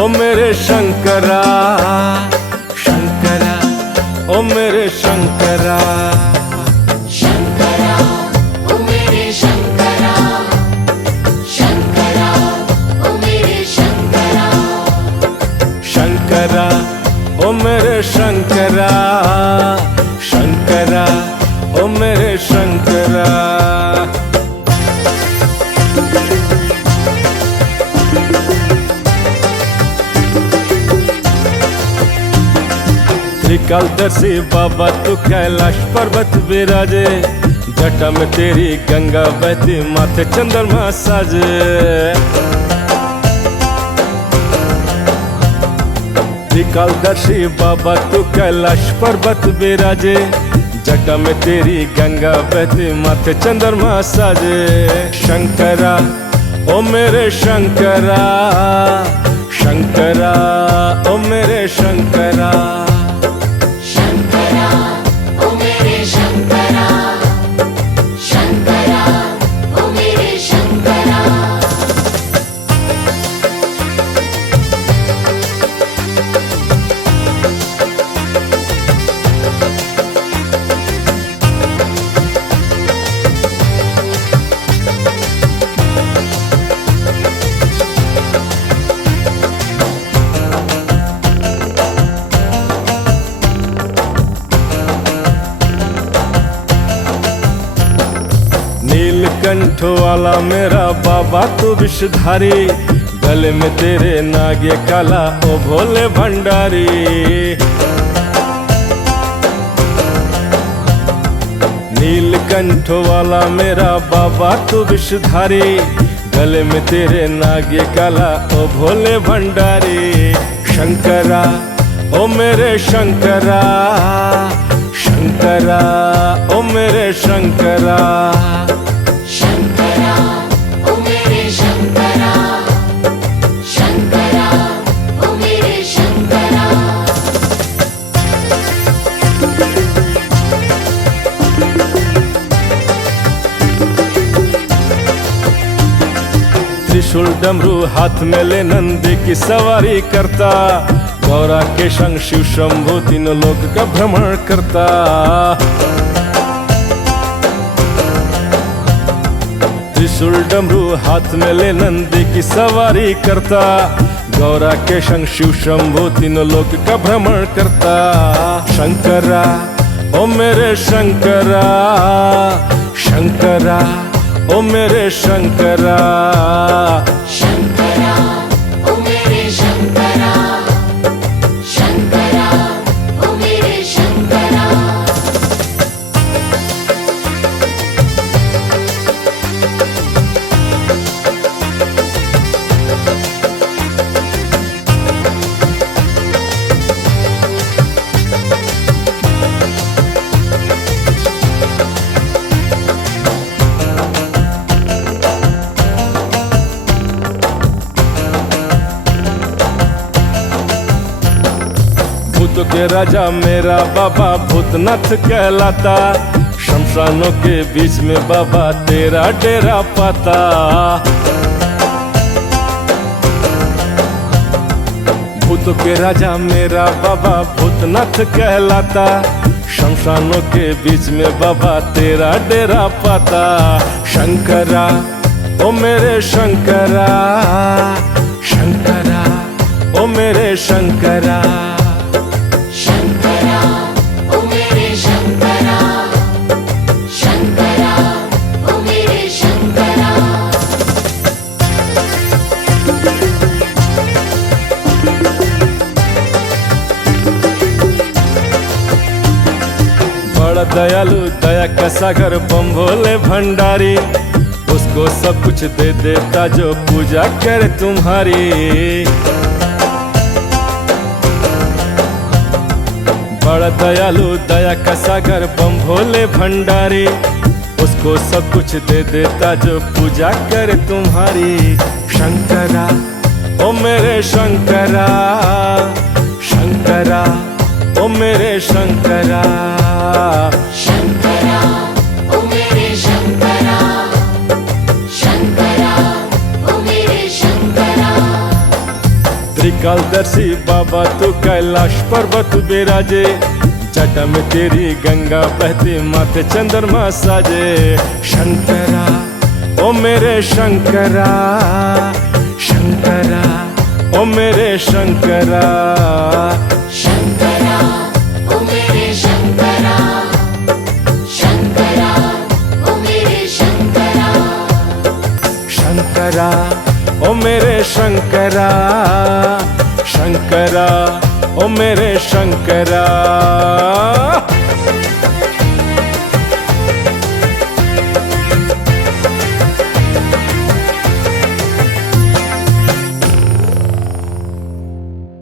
ओ मेरे शंकरा शंकरा, ओ मेरे शंकरा शंकरा, ओ मेरे शंकरा, शंकरा, ओ मेरे शंकरा, शंकरा, ओ मेरे शंकरा, शंकरा, ओ मेरे शंकरा। त्रिकालदर्शी बाबा तू कैलाश पर्वत विराजे, जटा में तेरी गंगा बहती माथे चंद्रमा साजे। त्रिकालदर्शी बाबा तू कैलाश पर्वत विराजे, जटा में तेरी गंगा बहती माथे चंद्रमा साजे। शंकरा, ओ मेरे शंकरा, शंकरा, ओ मेरे शंकरा। शंकरा, ओ मेरे शंकरा, शंकरा, ओ मेरे शंकरा। नीलकंठ वाला मेरा बाबा तू विषधारी, गले में तेरे नागे काला ओ भोले भंडारी। नीलकंठ वाला मेरा बाबा तू विषधारी, गले में तेरे नागे काला ओ भोले भंडारी। शंकरा, ओ मेरे शंकरा, शंकरा, ओ मेरे शंकरा। शंकरा, ओ मेरे शंकरा, शंकरा, ओ मेरे शंकरा। त्रिशूल डमरू हाथ में ले नंदी की सवारी करता, गौरा के संग शिव शंभु तीनों लोक का भ्रमण करता। त्रिशूल डमरू हाथ में ले नंदी की सवारी करता, गौरा के संग शिव शंभु तीनों लोक का भ्रमण करता। शंकरा, ओ मेरे शंकरा, शंकरा, ओ मेरे शंकरा। शंकरा, ओ मेरे शंकरा, शंकरा, ओ मेरे शंकरा। भूतों के राजा मेरा बाबा भूतनाथ कहलाता, शमशानों के बीच में बाबा तेरा डेरा पाता। भूतों के राजा मेरा बाबा भूतनाथ कहलाता, शमशानों के बीच में बाबा तेरा डेरा पाता। शंकरा, ओ मेरे शंकरा, शंकरा, ओ मेरे शंकरा। शंकरा, ओ मेरे शंकरा, शंकरा, ओ मेरे शंकरा। बड़ा दयालु दया का सागर बम भोले भंडारी, उसको सब कुछ दे देता जो पूजा करे तुम्हारी। बड़ा दयालु दया का सागर बम भोले भंडारी, उसको सब कुछ दे देता जो पूजा करे तुम्हारी। शंकरा, ओ मेरे शंकरा, शंकरा, ओ मेरे शंकरा। शंकरा, ओ मेरे शंकरा, शंकरा, ओ मेरे शंकरा। त्रिकाल बाबा तू कैलाश पर्वत बिराजे, जटा में तेरी गंगा बहती माथे चंद्रमा साजे। शंकरा ओ मेरे शंकरा, शंकरा ओ मेरे शंकरा। शंकरा ओ मेरे शंकरा, शंकरा ओ मेरे शंकरा, शंकरा ओ मेरे शंकरा, शंकरा ओ मेरे शंकरा।